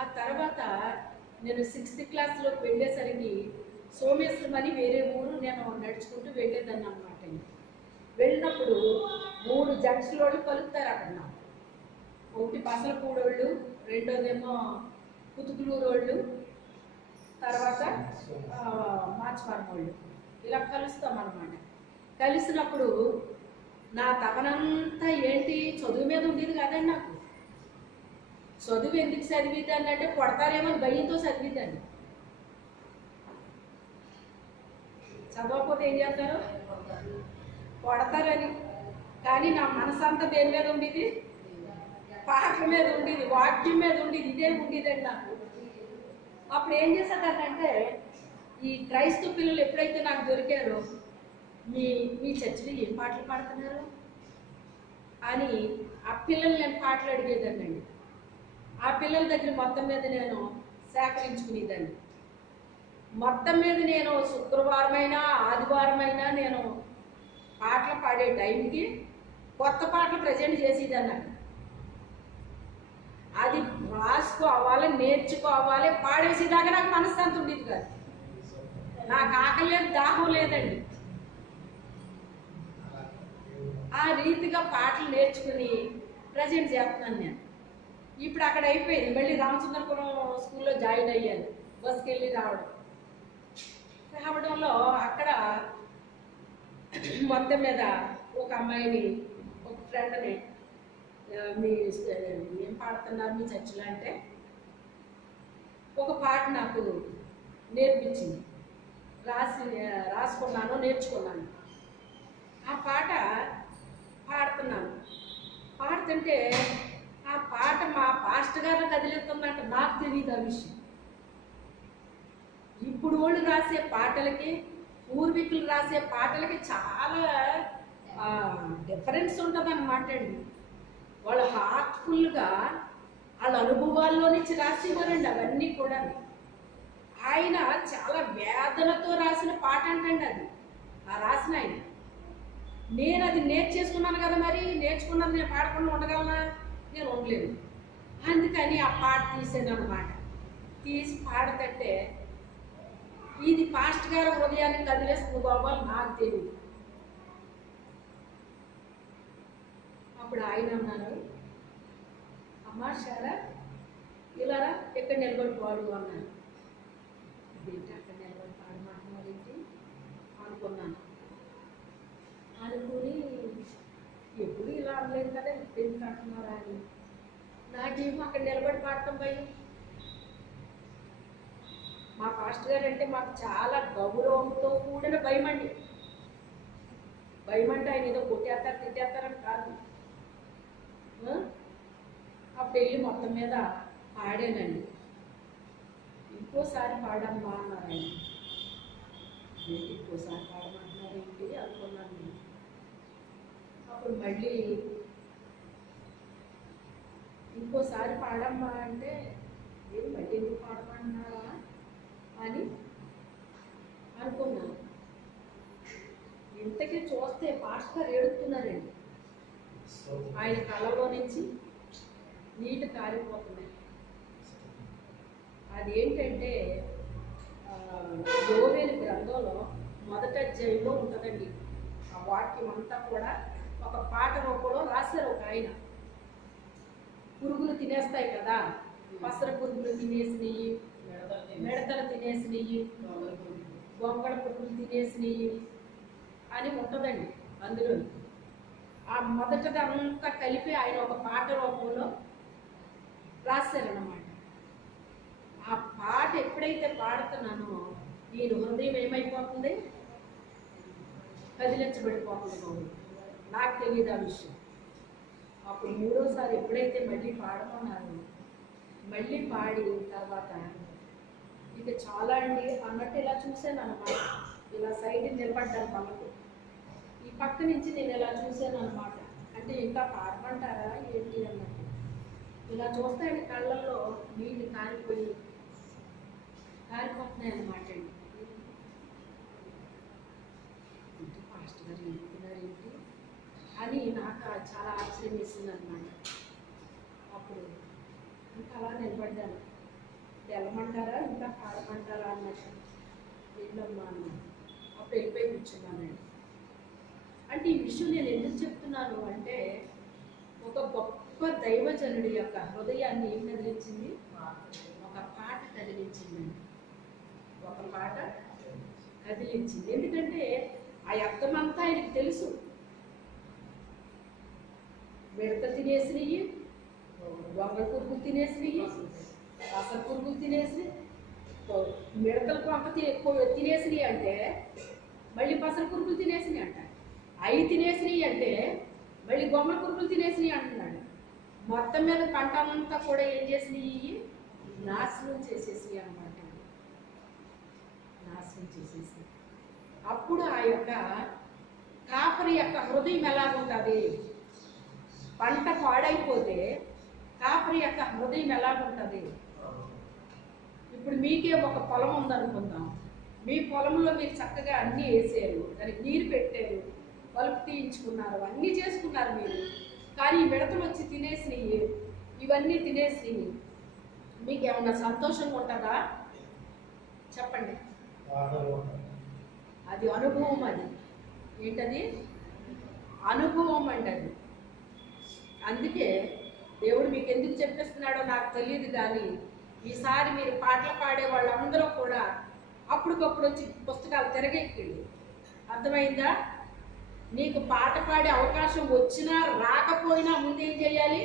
ఆ తర్వాత నేను 6th క్లాస్లోకి వెళ్ళేసరికి సోమేశ్వరం అని వేరే ఊరు నేను నడుచుకుంటూ వెళ్ళేదాన్ని అనమాట. వెళ్ళినప్పుడు 3 జంక్షన్ వాళ్ళు కలుపుతారు అక్కడ. నాకు ఒకటి పసలపూడోళ్ళు, రెండోదేమో కుతుకులూరు వాళ్ళు, తర్వాత మార్చిపారం వాళ్ళు, ఇలా కలుస్తాం అన్నమాట. కలిసినప్పుడు నా తపనంతా ఏంటి? చదువు మీద ఉండేది కాదండి నాకు. చదువు ఎందుకు చదివిద్దాన్ని అంటే కొడతారేమో భయంతో చదివిద్దాన్ని. చదవకపోతే ఏం చేస్తారు? కొడతారని. కానీ నా మనసంతా దేని మీద ఉండేది? పాటల మీద ఉండేది, వాక్యం మీద ఉండేది, ఇదే ఉండేదండి నాకు. అప్పుడు ఏం చేసేదాన్నంటే, ఈ క్రైస్తవ పిల్లలు ఎప్పుడైతే నాకు దొరికారో, మీ చర్చిలో ఏం పాటలు పాడుతున్నారు అని ఆ పిల్లలు నేను పాటలు అడిగేదాన్నండి. ఆ పిల్లల దగ్గర మొత్తం మీద నేను సేకరించుకునేదాన్ని. మొత్తం మీద నేను శుక్రవారమైనా, ఆదివారం అయినా నేను పాటలు పాడే టైంకి కొత్త పాటలు ప్రజెంట్ చేసేదాన్ని అక్కడ. అది రాసుకోవాలి, నేర్చుకోవాలి, పాడేసేదాకా నాకు మనశ్శాంతి ఉండేది కాదు. నాకు ఆకలి లేదు, దాహం లేదండి. ఆ రీతిగా పాటలు నేర్చుకుని ప్రజెంట్ చేస్తున్నాను నేను. ఇప్పుడు అక్కడ అయిపోయింది. మళ్ళీ రామచంద్రపురం స్కూల్లో జాయిన్ అయ్యాను. బస్కి వెళ్ళి రావడంలో అక్కడ మొత్తం మీద ఒక అమ్మాయిని, ఒక ఫ్రెండ్ని, మీ ఏం పాడుతున్నారు మీ చర్చిలో అంటే ఒక పాట నాకు నేర్పించింది. రాసుకున్నాను, నేర్చుకున్నాను. ఆ పాట పాడుతున్నాను. పాడుతుంటే ఆ పాట మా పాస్టర్ గారిని కదిలిస్తుందంటే నాకు తెలియదు ఆ విషయం. ఇప్పుడు వాళ్ళు రాసే పాటలకి, పూర్వీకులు రాసే పాటలకి చాలా డిఫరెన్స్ ఉంటుంది అన్నమాట అండి. వాళ్ళు హార్ట్ఫుల్గా వాళ్ళ అనుభవాల్లో నుంచి రాసేవారండి అవన్నీ కూడా. ఆయన చాలా వేదనతో రాసిన పాట అంటండి అది. ఆ రాసిన ఆయన, నేను అది నేర్చేసుకున్నాను కదా, మరి నేర్చుకున్నది నేను పాడకుండా ఉండగలనా? నేను ఉండలేను. అందుకని ఆ పాట తీసాను అన్నమాట. తీసి పాడతంటే ఇది పాస్ట్ గారు హృదయాన్ని కదిలేస్తుంది బాబా, నాకు తెలియదు. అప్పుడు ఆయన అన్నారు, అమ్మా షారా ఇలారా ఎక్కడ నిలబడి పాడు అన్నారు. ఏంటి అక్కడ నిలబడి పాడమంటున్నారు ఏంటి అనుకున్నాను. అనుకుని ఎప్పుడు ఇలా అనలేదు కదా, ఇప్పుడు ఎందుకు అంటున్నారా అని. నాకేమో అక్కడ నిలబడి పాడటం భయం. మా పాస్టర్ గారు అంటే మాకు చాలా గౌరవంతో కూడిన భయం అండి. భయం అంటే ఆయన ఏదో కొట్టేస్తారు, తిట్టేస్తారని కాదు. ఆ పెళ్ళి మొత్తం మీద పాడానండి. ఇంకోసారి పాడమ్మా అన్నారు ఆయన. ఇంకోసారి పాడమంటున్నారు ఏంటి అనుకున్నాను నేను. అప్పుడు మళ్ళీ ఇంకోసారి పాడమ్మా అంటే నేను మళ్ళీ ఎందుకు పాడమంటున్నారా అని అనుకున్నాను. ఇంతకీ చూస్తే పాస్టర్ ఏడుస్తున్నారండి. ఆయన కళ్ళలో నుంచి నీటి కారిపోతున్నాయి. అదేంటంటే యోవేలు గ్రంథంలో మొదటి అధ్యాయంలో ఉంటుందండి. ఆ వాక్యం అంతా కూడా ఒక పాట రూపంలో రాశారు ఒక ఆయన. పురుగులు తినేస్తాయి కదా, పసర పురుగులు తినేసినవి, మిడతలు తినేసినవి, గొంగళ పురుగులు తినేసినవి అని ఉంటుందండి అందులో. ఆ మొదటిది అంతా కలిపి ఆయన ఒక పాట రూపంలో రాశారన్నమాట. ఆ పాట ఎప్పుడైతే పాడుతున్నానో నేను హృదయం ఏమైపోతుంది, కదిలించబడిపోతుంది బాబు. నాకు తెలియదు ఆ విషయం. అప్పుడు మూడోసారి ఎప్పుడైతే మళ్ళీ పాడమన్నారు, మళ్ళీ పాడి తర్వాత ఇక చాలా అండి అన్నట్టు ఇలా చూశాను అన్నమాట. ఇలా సైడ్ నిలబడ్డాను పక్కకు. ఈ పక్క నుంచి నేను ఇలా చూశాను అన్నమాట. అంటే ఇంకా పాడమంటారా ఏంటి అన్నట్టు. ఇలా చూస్తే ఆయన కళ్ళల్లో నీళ్ళు కారిపోతున్నాయి అన్నమాట అండి. ఇంటి పాస్ట్ గారు ఏంటున్నారు ఏంటి అని నాకు చాలా ఆశ్చర్యం వేసింది అన్నమాట. అప్పుడు ఇంకా అలా నిలబడ్డాను. వెళ్ళమంటారా ఇంకా పాడమంటారా అన్నట్టు. వెళ్ళమ్మా అన్నాను. అప్పుడు వెళ్ళిపోయి కూర్చున్నానండి. అంటే ఈ విషయం నేను ఎందుకు చెప్తున్నాను అంటే, ఒక గొప్ప దైవజనుడి యొక్క హృదయాన్ని ఏం కదిలించింది? ఒక పాట కదిలించిందండి. ఒక పాట కదిలించింది. ఎందుకంటే ఆ అర్థమంతా ఆయనకు తెలుసు. మిడత తినేసినవి, గొంగళ పురుగులు తినేసినవి, అసలు పురుగులు తినేసినవి, మిడతలు కొంత తినేసినవి అంటే మళ్ళీ పసల పురుగులు తినేసినవి అంట. అవి తినేసినవి అంటే మళ్ళీ గొంగళ పురుగులు తినేసినవి అంటున్నాడు. మొత్తం మీద పంట అంతా కూడా ఏం చేసినవి? నాశనం చేసేసినవి అన్నమాట. నాశనం చేసేసి అప్పుడు ఆ యొక్క కాపరి యొక్క హృదయం ఎలాగుంటుంది? పంట పాడైపోతే కాపరి యొక్క హృదయం ఎలాగుంటుంది? ఇప్పుడు మీకే ఒక పొలం ఉందనుకుందాం. మీ పొలంలో మీరు చక్కగా అన్నీ వేసారు, దానికి నీరు పెట్టారు, కలుపు తీయించుకున్నారు, అన్నీ చేసుకున్నారు మీరు. కానీ ఈ మిడతలు వచ్చి తినేసినవి, ఇవన్నీ తినేసినవి, మీకు ఏమన్నా సంతోషంగా ఉంటుందా? చెప్పండి. అది అనుభవం. అది ఏంటది? అనుభవం అండి అది. అందుకే దేవుడు మీకు ఎందుకు చెప్పేస్తున్నాడో నాకు తెలియదు, కానీ ఈసారి మీరు పాటలు పాడే వాళ్ళందరూ కూడా అప్పటికప్పుడు వచ్చి పుస్తకాలు తిరగెక్కండి. అర్థమైందా? నీకు పాట పాడే అవకాశం వచ్చినా రాకపోయినా ముందు ఏం చేయాలి?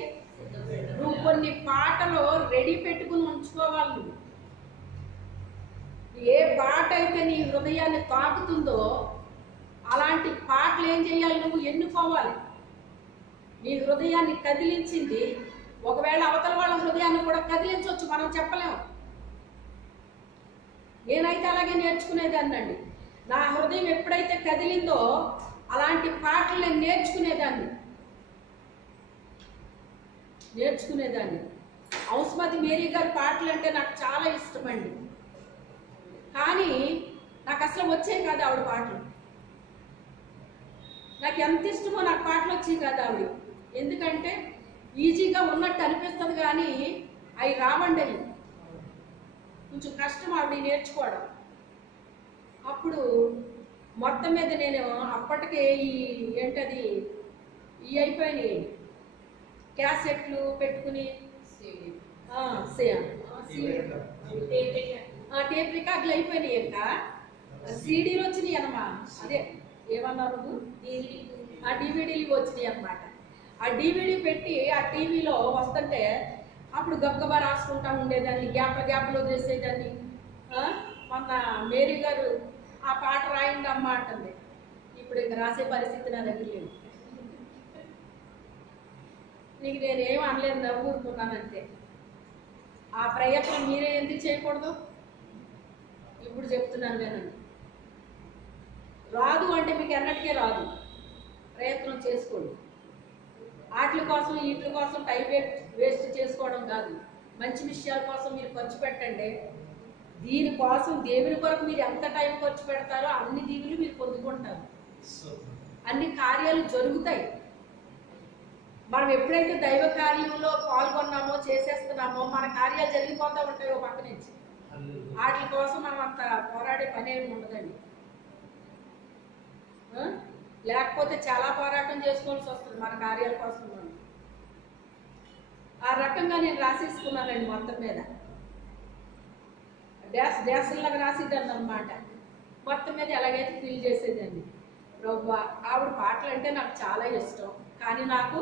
నువ్వు కొన్ని పాటలు రెడీ పెట్టుకుని ఉంచుకోవాలి. నువ్వు ఏ పాట అయితే నీ హృదయాన్ని తాకుతుందో అలాంటి పాటలు ఏం చేయాలి? నువ్వు ఎన్నుకోవాలి. నీ హృదయాన్ని కదిలించింది ఒకవేళ అవతల వాళ్ళ హృదయాన్ని కూడా కదిలించవచ్చు, మనం చెప్పలేము. నేనైతే అలాగే నేర్చుకునేదాన్నండి. నా హృదయం ఎప్పుడైతే కదిలిందో అలాంటి పాటలు నేను నేర్చుకునేదాన్ని. ఔస్మతి మేరీ గారి పాటలు అంటే నాకు చాలా ఇష్టమండి. కానీ నాకు అసలు వచ్చేవి కాదు ఆవిడ పాటలు. నాకు ఎంత ఇష్టమో నాకు పాటలు వచ్చేవి కాదు ఆవిడ. ఎందుకంటే ఈజీగా ఉన్నట్టు అనిపిస్తుంది, కానీ అవి రావండి. అవి కొంచెం కష్టం ఆవిడ నేర్చుకోవడం. అప్పుడు మొత్తం మీద నేను అప్పటికే ఏంటది ఈ అయిపోయినాయి క్యాసెట్లు పెట్టుకుని టేప్ రికార్డులు అయిపోయినాయి. ఇంకా సీడీలు వచ్చినాయి అన్నమా. అదే ఏమన్నారు నువ్వు? ఆ డివిడీలు వచ్చినాయి అన్నమాట. ఆ డివిడీ పెట్టి ఆ టీవీలో వస్తుంటే అప్పుడు గబగబా రాసుకుంటా ఉండేదాన్ని, గ్యాప్లు వదిలేసేదాన్ని. మొన్న మేరీ గారు ఆ పాట రాయండి అమ్మ అంటుంది. ఇప్పుడు ఇంక రాసే పరిస్థితి నా దగ్గర లేదు. నీకు నేనేం అనలేదు, నవ్వుకుంటున్నానంతే. ఆ ప్రయత్నం మీరే ఎందుకు చేయకూడదు? ఇప్పుడు చెప్తున్నాను నేనండి. రాదు అంటే మీకు ఎన్నటికే రాదు. ప్రయత్నం చేసుకోండి. వాటి కోసం వీటి కోసం టైం వేస్ట్ చేసుకోవడం కాదు. మంచి విషయాల కోసం మీరు ఖర్చు పెట్టండి. దీనికోసం దేవుని కొరకు మీరు ఎంత టైం ఖర్చు పెడతారో అన్ని దీవులు మీరు పొందుకుంటారు, అన్ని కార్యాలు జరుగుతాయి. మనం ఎప్పుడైతే దైవ కార్యంలో పాల్గొన్నామో చేసేస్తున్నామో మన కార్యాలు జరిగిపోతూ ఉంటాయి ఓ పక్క నుంచి. వాటి కోసం మనం అంత పోరాడే పని ఏమి ఉండదండి. లేకపోతే చాలా పోరాటం చేసుకోవాల్సి వస్తుంది మన కార్యాల కోసం. మనం ఆ రకంగా నేను రాసేసుకున్నానండి. మొత్తం మీద డ్యాసుల్లాగా రాసేదాన్ని అన్నమాట. మొత్తం మీద ఎలాగైతే ఫీల్ చేసేదాన్ని. ప్రభు ఆవిడ పాటలు అంటే నాకు చాలా ఇష్టం, కానీ నాకు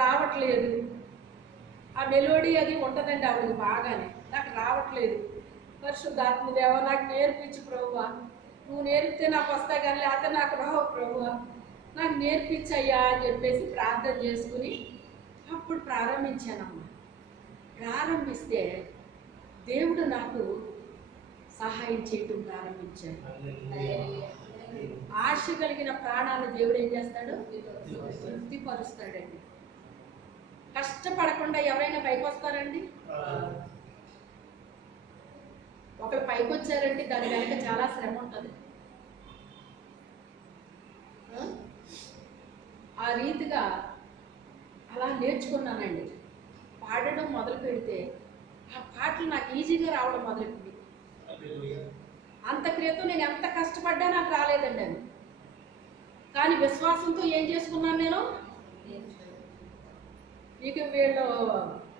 రావట్లేదు. ఆ మెలోడీ అది ఉంటుందండి ఆవిడకి బాగానే, నాకు రావట్లేదు. పరిశుద్ధాత్మ దేవ నాకు నేర్పించు ప్రభువా, నువ్వు నేర్పితే నాకు వస్తాయి, కానీ లేకపోతే నాకు రావు ప్రభువా, నాకు నేర్పించయ్యా అని చెప్పేసి ప్రార్థన చేసుకుని అప్పుడు ప్రారంభించానమ్మా. ప్రారంభిస్తే దేవుడు నాకు సహాయం చేయటం ప్రారంభించాడు. ఆశ కలిగిన ప్రాణాన్ని దేవుడు ఏం చేస్తాడు? తృప్తిపరుస్తాడండి. కష్టపడకుండా ఎవరైనా పైకి వస్తారండి? ఒకరు పైకి వచ్చారంటే దాని వెనక చాలా శ్రమ ఉంటుంది. ఆ రీతిగా అలా నేర్చుకున్నానండి. పాడడం మొదలు పెడితే ఆ పాటలు నాకు ఈజీగా రావడం మొదలెట్టింది. అంత క్రితం నేను ఎంత కష్టపడ్డా నాకు రాలేదండి అది. కానీ విశ్వాసంతో ఏం చేసుకున్నాను నేను? ఇక వీళ్ళు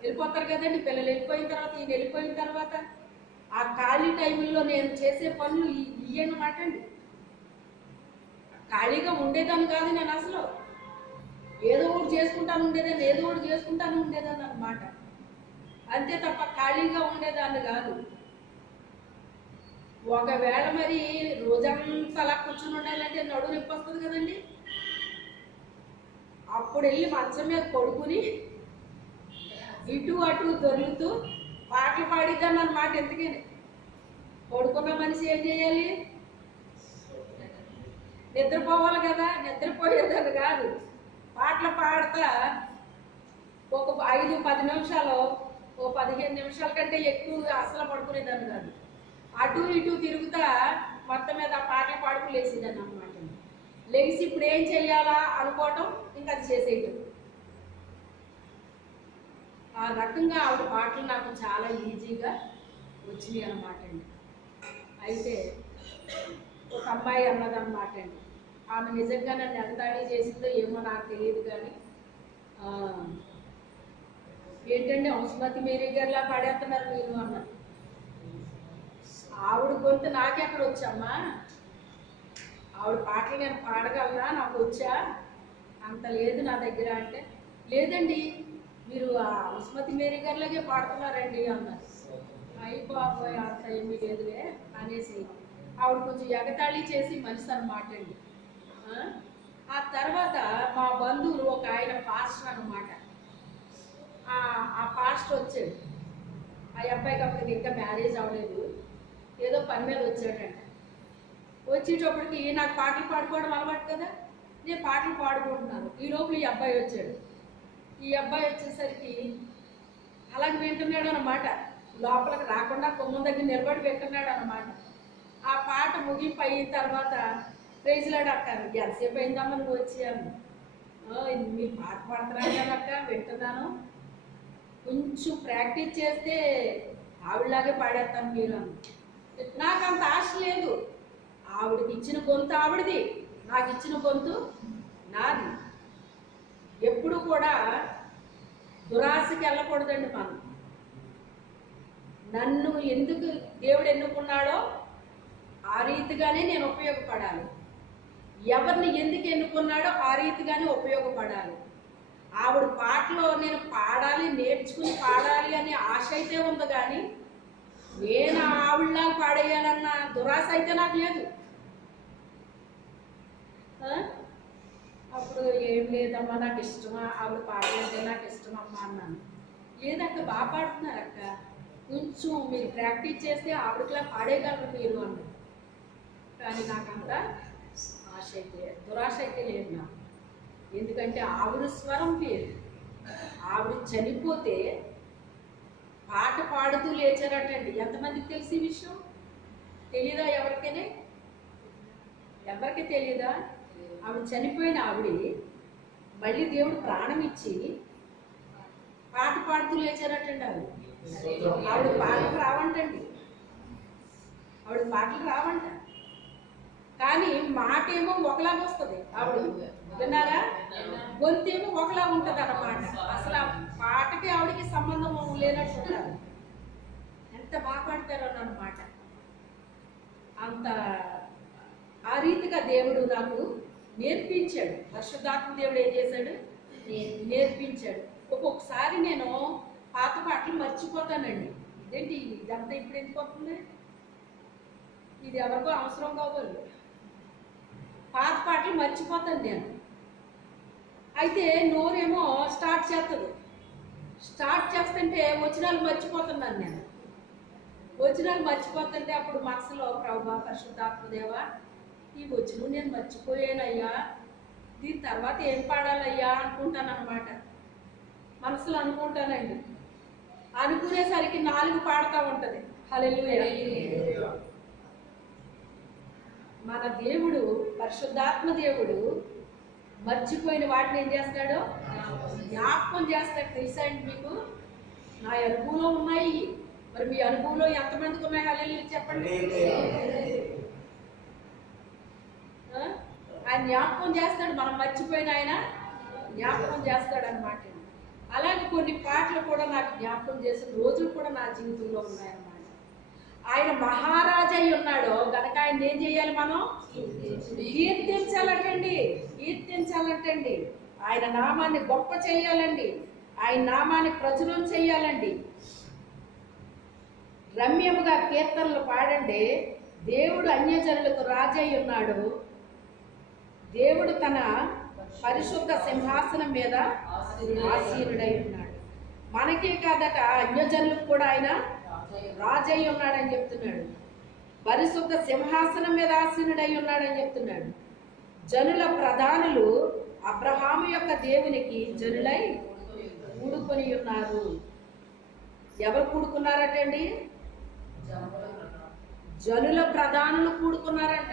వెళ్ళిపోతారు కదండి, పిల్లలు వెళ్ళిపోయిన తర్వాత, ఈయన వెళ్ళిపోయిన తర్వాత ఆ ఖాళీ టైంలో నేను చేసే పనులు ఇయ్యనమాట అండి. ఖాళీగా ఉండేదాన్ని కాదు నేను అసలు. ఏదో ఒకటి చేసుకుంటాను ఉండేదాన్ని అన్నమాట. అంతే తప్ప ఖాళీగా ఉండేదాన్ని కాదు. ఒకవేళ మరి రోజంతా అలా కూర్చుని ఉండాలంటే నడుము నొప్పి వస్తుంది కదండి. అప్పుడు వెళ్ళి మంచం మీద పడుకుని ఇటు అటు దొరుకుతూ పాటలు పాడిద్దాను అన్నమాట. ఎందుకని పడుకున్న మనిషి ఏం చేయాలి? నిద్రపోవాలి కదా. నిద్రపోయేదాన్ని కాదు, పాటలు పాడతా ఒక 5-10 నిమిషాలు, ఓ 15 నిమిషాల కంటే ఎక్కువ అసలు పడుకునేదాన్ని కాదు. అటు ఇటు తిరుగుతా మొత్తం మీద ఆ పాటలు పాడుకు లేచిందని అనమాట. లేచి ఇప్పుడు ఏం చెయ్యాలా అనుకోవటం, ఇంకా అది చేసేయటం. ఆ రకంగా ఆవిడ పాటలు నాకు చాలా ఈజీగా వచ్చినాయి అన్నమాట అండి. అయితే ఒక అమ్మాయి అన్నదన్నమాట అండి, ఆమె నిజంగా నన్ను ఎగతాళి చేసిందో ఏమో నాకు తెలియదు కానీ, ఏంటంటే హంసమతి మేరీ గారిలా పాడేస్తున్నారు మీరు అన్నారు. ఆవిడ గొంతు నాకెక్కడ వచ్చమ్మా, ఆవిడ పాటలు నేను పాడగలనా, నాకు వచ్చా, అంత లేదు నా దగ్గర అంటే, లేదండి మీరు ఆ హంసమతి మేరీ గారిలాగే పాడుతున్నారండి అన్నారు. అయ్యి బాబోయ్ అంత ఏమీ లేదులే అనేసి ఆవిడ కొంచెం ఎగతాళి చేసి మనిషి అనమాట అండి. ఆ తర్వాత మా బంధువులు ఒక ఆయన పాస్టర్ అనమాట, ఆ పాస్టర్ వచ్చాడు. ఆ అబ్బాయికి అప్పటికి ఇంకా మ్యారేజ్ అవ్వలేదు, ఏదో పని మీద వచ్చాడంట. వచ్చేటప్పటికి నాకు పాటలు పాడుకోవడం అలవాటు కదా, నేను పాటలు పాడుకుంటున్నాను. ఈ లోపల ఈ అబ్బాయి వచ్చాడు. ఈ అబ్బాయి వచ్చేసరికి అలాగే వింటున్నాడు అన్నమాట, లోపలికి రాకుండా కొమ్మ దగ్గర నిలబడి వింటున్నాడు అన్నమాట. ఆ పాట ముగింపు అయిన తర్వాత ప్రైజ్లాడు అక్క, ఎంతసేపు అయిందమ్మా నువ్వు వచ్చాను, మీరు పాట పాడుతున్నాను కదక్క వింటున్నాను, కొంచెం ప్రాక్టీస్ చేస్తే ఆవిడలాగే పాడేస్తాను మీరు అని. నాకు అంత ఆశ లేదు, ఆవిడకి ఇచ్చిన గొంతు ఆవిడది, నాకు ఇచ్చిన గొంతు నాది. ఎప్పుడు కూడా దురాశకి వెళ్ళకూడదండి మనం. నన్ను ఎందుకు దేవుడు ఎన్నుకున్నాడో ఆ రీతిగానే నేను ఉపయోగపడాలి, ఎవరిని ఎందుకు ఎన్నుకున్నాడో ఆ రీతిగానే ఉపయోగపడాలి. ఆవిడ పాటలో నేను పాడాలి, నేర్చుకుని పాడాలి అనే ఆశ అయితే ఉంది కానీ నేను ఆవిడలా పాడేయాలన్న దురాశ అయితే నాకు లేదు. అప్పుడు ఏం లేదమ్మా నాకు ఇష్టమా, ఆవిడ పాడాలంటే నాకు ఇష్టమమ్మా అన్నాను. లేదక్క బాగా పాడుతున్నారు అక్క, కొంచెం మీరు ప్రాక్టీస్ చేస్తే ఆవిడకిలా పాడేయగలరు మీరు అన్నారు. కానీ నాకంత ఆశ అయితే దురాశ అయితే లేదు నాకు. ఎందుకంటే ఆవిడ స్వరం పేరు, ఆవిడ చనిపోతే పాట పాడుతూ లేచారటండి. ఎంతమందికి తెలిసి విషయం తెలీదా? ఎవరికి తెలియదా? ఆవిడ చనిపోయిన ఆవిడ మళ్ళీ దేవుడు ప్రాణం ఇచ్చి పాట పాడుతూ లేచారటండి. ఆవిడ పాటలు రావంటండి, ఆవిడ పాటలు రావంట, కానీ మాట ఏమో ఒకలాగా వస్తుంది. ఆవిడ విన్నారా? గొంతేమో ఒకలా ఉంటుంది అన్నమాట. అసలు ఆ పాటకి ఆవిడకి సంబంధం లేనట్టు ఉంటారు. ఎంత బాగా పాడతారో అన్నమాట. అంత ఆ రీతిగా దేవుడు నాకు నేర్పించాడు. పరిశుద్ధాత్మ దేవుడు ఏం చేశాడు? నేర్పించాడు. ఒక్కొక్కసారి నేను పాత పాటలు మర్చిపోతానండి. ఇదేంటి ఇదంతా ఇప్పుడు ఎందుకు వస్తుంది, ఇది ఎవరికో అవసరం కావాలి. పాత పాటలు మర్చిపోతాను నేను. అయితే నోరేమో స్టార్ట్ చేస్తుంది. స్టార్ట్ చేస్తుంటే వచనాలు మర్చిపోతున్నాను నేను. వచనాలు మర్చిపోతుంటే అప్పుడు మనసులో ప్రభువా పరిశుద్ధాత్మదేవా ఈ వచనం నేను మర్చిపోయానయ్యా, దీని తర్వాత ఏం పాడాలయ్యా అనుకుంటాను అన్నమాట. మనసులో అనుకుంటానండి. అనుకునేసరికి 4 పాడుతూ ఉంటుంది. హల్లెలూయా. మన దేవుడు పరిశుద్ధాత్మ దేవుడు మర్చిపోయిన వాటిని ఏం చేస్తాడో జ్ఞాపకం చేస్తాడు. తెలుసా అండి మీకు? నా అనుభవంలో ఉన్నాయి. మరి మీ అనుభవంలో ఎంతమందికి ఉన్నాయి? హల్లెలూయా చెప్పండి. ఆయన జ్ఞాపకం చేస్తాడు, మనం మర్చిపోయిన ఆయన జ్ఞాపకం చేస్తాడు అన్నమాట. అలాగే కొన్ని పాటలు కూడా నాకు జ్ఞాపకం చేసిన రోజులు కూడా నా జీవితంలో ఉన్నాయన్నమాట. ఆయన మహారాజు అయి ఉన్నాడు కనుక ఆయన ఏం చేయాలి? మనం కీర్తించాలంటండి. ఆయన నామాన్ని గొప్ప చేయాలండి, ఆయన నామాన్ని ప్రచురం చేయాలండి. రమ్యముగా కీర్తనలు పాడండి. దేవుడు అన్యజనులకు రాజై ఉన్నాడు. దేవుడు తన పరిశుద్ధ సింహాసనం మీద ఆసీనుడై ఉన్నాడు. మనకే కాదట, అన్యజనులకు కూడా ఆయన రాజై ఉన్నాడని చెప్తున్నాడు. పరిశుద్ధ సింహాసనం మీద ఆసీనుడై ఉన్నాడని చెప్తున్నాడు. జనుల ప్రధానులు అబ్రహాము యొక్క దేవునికి జనులై కూడుకొని ఉన్నారు. ఎవరు కూడుకున్నారటండి? జనుల ప్రధానులు కూడుకున్నారంట.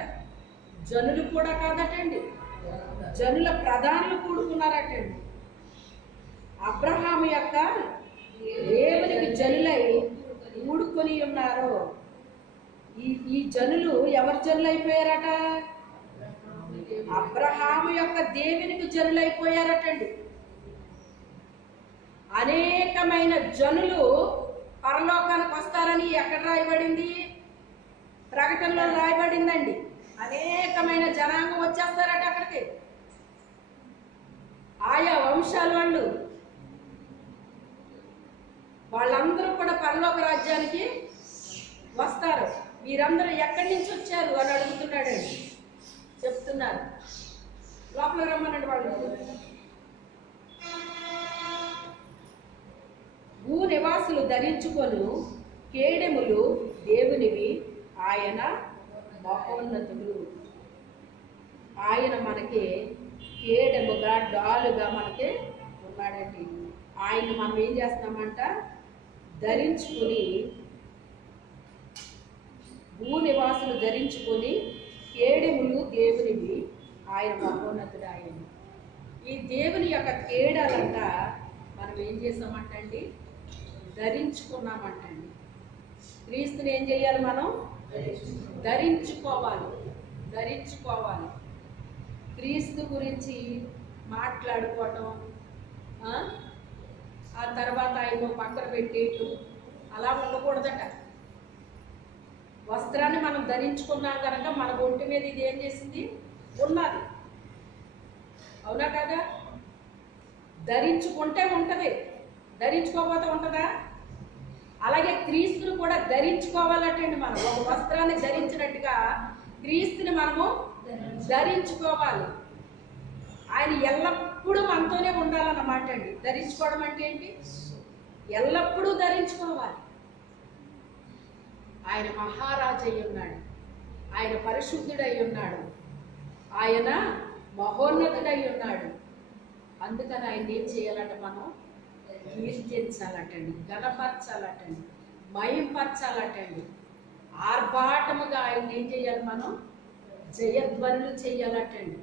జనులు కూడా కాదటండి, జనుల ప్రధానులు కూడుకున్నారటండి. అబ్రహాము యొక్క దేవునికి జనులై కూడుకొని ఉన్నారు. ఈ జనులు ఎవరు జనులు అయిపోయారట? అబ్రహాము యొక్క దేవునికి జనులైపోయారటండి. అనేకమైన జనులు పరలోకానికి వస్తారని ఎక్కడ రాయబడింది? ప్రకటనలో రాయబడిందండి. అనేకమైన జనాంగం వచ్చేస్తారట అక్కడికి. ఆయా వంశాల వాళ్ళందరూ కూడా పరలోక రాజ్యానికి వస్తారు. మీరందరూ ఎక్కడి నుంచి వచ్చారు అని అడుగుతున్నాడండి. చెప్తున్నారు, లోపల రమ్మనండి. వాళ్ళు భూ నివాసులు ధరించుకొను కేడెములు దేవునివి, ఆయన మహోన్నతుడు. ఆయన మనకి కేడెముగా డాలుగా మనకి ఉన్నాడండి. ఆయన మనం ఏం చేస్తామంట? ధరించుకొని, భూ నివాసులు ధరించుకొని కేడెములు దేవునివి, ఆయన మహోన్నతుడు. ఆయన ఈ దేవుని యొక్క కేడాలంట మనం ఏం చేసామంటండి? ధరించుకున్నామంటండి. క్రీస్తుని ఏం చేయాలి? మనం ధరించుకోవాలి. ధరించుకోవాలి. క్రీస్తు గురించి మాట్లాడుకోవటం, ఆ తర్వాత ఆయన పక్కన పెట్టేయటం అలా ఉండకూడదట. వస్త్రాన్ని మనం ధరించుకున్నాం కనుక మన ఒంటి మీద ఇది ఏం చేసింది? ఉన్నది. అవునా కదా? ధరించుకుంటే ఉంటది, ధరించుకోకపోతే ఉంటుందా? అలాగే క్రీస్తుని కూడా ధరించుకోవాలటండి. మనం ఒక వస్త్రాన్ని ధరించినట్టుగా క్రీస్తుని మనము ధరించుకోవాలి. ఆయన ఎల్లప్పుడూ మనతోనే ఉండాలన్నమాట అండి. ధరించుకోవడం అంటే ఏంటి? ఎల్లప్పుడూ ధరించుకోవాలి. ఆయన మహారాజు అయి ఉన్నాడు, ఆయన పరిశుద్ధుడై ఉన్నాడు, ఆయన మహోన్నతుడై ఉన్నాడు. అందుకని ఆయన ఏం చేయాలంటే మనం కీర్తించాలటండి, గణపరచాలటండి, మయంపరచాలటండి. ఆర్భాటముగా ఆయన ఏం చేయాలి? మనం జయధ్వనులు చేయాలటండి,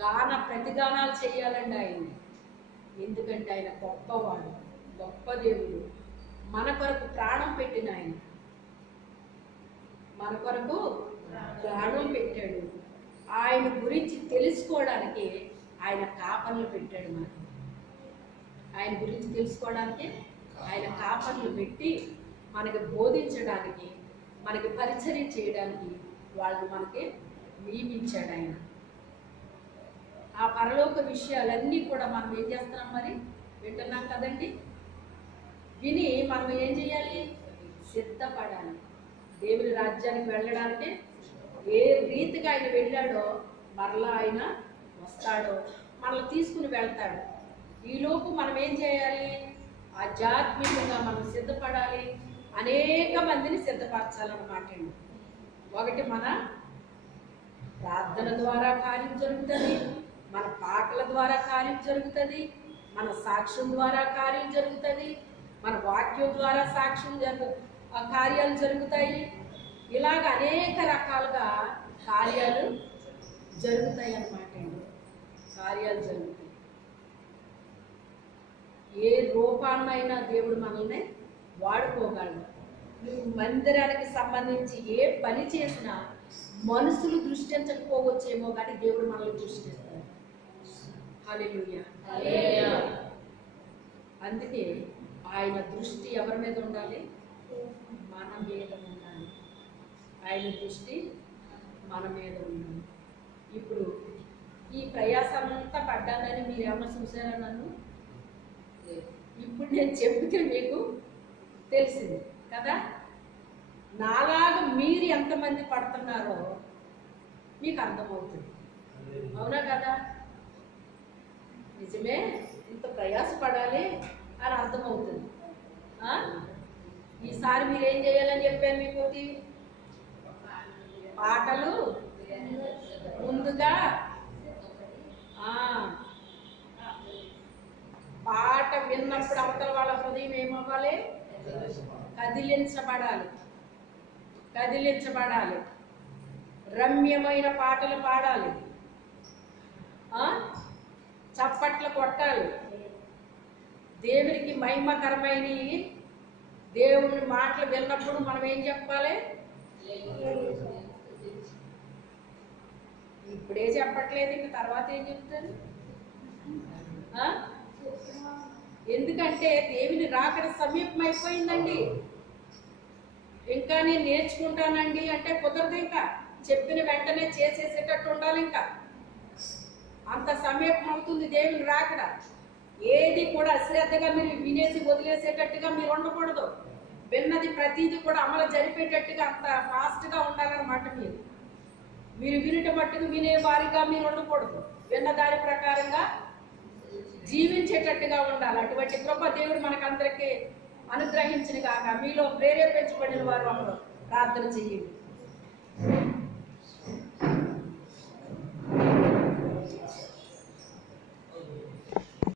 గాన ప్రతిగానాలు చేయాలండి ఆయన్ని. ఎందుకంటే ఆయన గొప్పవాడు, గొప్ప దేవుడు. మన కొరకు ప్రాణం పెట్టిన ఆయన, మన కొరకు ప్రాణం పెట్టాడు. ఆయన గురించి తెలుసుకోవడానికి ఆయన కాపర్లు పెట్టాడు. మనకు ఆయన గురించి తెలుసుకోవడానికి ఆయన కాపర్లు పెట్టి మనకి బోధించడానికి, మనకి పరిచర్య చేయడానికి వాళ్ళు మనకి నియమించాడు ఆయన. ఆ పరలోక విషయాలన్నీ కూడా మనం ఏం చేస్తున్నాం? మరి వింటున్నాం కదండి. విని మనం ఏం చేయాలి? సిద్ధపడాలి. దేవుని రాజ్యానికి వెళ్ళడానికి ఏ రీతిగా ఆయన వెళ్ళాడో మరలా ఆయన వస్తాడో, మనల్ని తీసుకుని వెళ్తాడు. ఈలోపు మనం ఏం చేయాలి? ఆధ్యాత్మికంగా మనం సిద్ధపడాలి. అనేక మందిని సిద్ధపరచాలన్నమాట అండి. ఒకటి, మన ప్రార్థన ద్వారా కార్యం జరుగుతుంది, మన పాటల ద్వారా కార్యం జరుగుతుంది, మన సాక్ష్యం ద్వారా కార్యం జరుగుతుంది, మన వాక్యం ద్వారా కార్యాలు జరుగుతాయి. ఇలాగ అనేక రకాలుగా కార్యాలు జరుగుతాయి అన్నమాట అండి. కార్యాలు జరుగుతాయి. ఏ రూపాన్నైనా దేవుడు మనల్ని వాడుకోగలడు. నువ్వు మందిరానికి సంబంధించి ఏ పని చేసినా మనుషులు దృష్టించకపోవచ్చేమో కానీ దేవుడు మనల్ని దృష్టిస్తాడు. హల్లెలూయా. అందుకే ఆయన దృష్టి ఎవరి మీద ఉండాలి? మన మీద ఉండాలి. ఆయన దృష్టి మన మీద ఉండాలి. ఇప్పుడు ఈ ప్రయాసంతా పడ్డానని మీరు ఏమన్నా చూసారా నన్ను? ఇప్పుడు నేను చెప్తే మీకు తెలిసింది కదా. నాలాగా మీరు ఎంతమంది పడుతున్నారో మీకు అర్థమవుతుంది. అవునా కదా? నిజమే, ఇంత ప్రయాసపడాలి అని అర్థమవుతుంది. ఈసారి మీరు ఏం చేయాలని చెప్పాను మీకు? పాటలు ముందుగా పాట విన్నప్పుడు అవతల వాళ్ళ హృదయం ఏమవ్వాలి? కదిలించబడాలి. కదిలించబడాలి, రమ్యమైన పాటలు పాడాలి, చప్పట్లు కొట్టాలి. దేవునికి మహిమకరమైన దేవుని మాటలు విన్నప్పుడు మనం ఏం చెప్పాలి? ఇప్పుడే చెప్పట్లేదు, ఇంక తర్వాత ఏం చెప్తాను? ఎందుకంటే దేవుని రాకడ సమీపం అయిపోయిందండి. ఇంకా నేను నేర్చుకుంటానండి అంటే కుదరదు. ఇంకా చెప్పిన వెంటనే చేసేసేటట్టు ఉండాలి. ఇంకా అంత సమీపం అవుతుంది దేవుని రాకడ. ఏది కూడా అశ్రద్ధగా మీరు వినేసి వదిలేసేటట్టుగా మీరు ఉండకూడదు. విన్నది ప్రతిదీ కూడా అమలు జరిపేటట్టుగా అంత ఫాస్ట్గా ఉండాలన్నమాట. మీరు వినట మట్టుకు వినే వారిగా మీరు ఉండకూడదు. విన్న దాని ప్రకారంగా జీవించేటట్టుగా ఉండాలి. అటువంటి కృప దేవుడు మనకందరికీ అనుగ్రహించిన కాక మీలో ప్రేరేపించబడిన వారు ప్రార్థన చేయండి.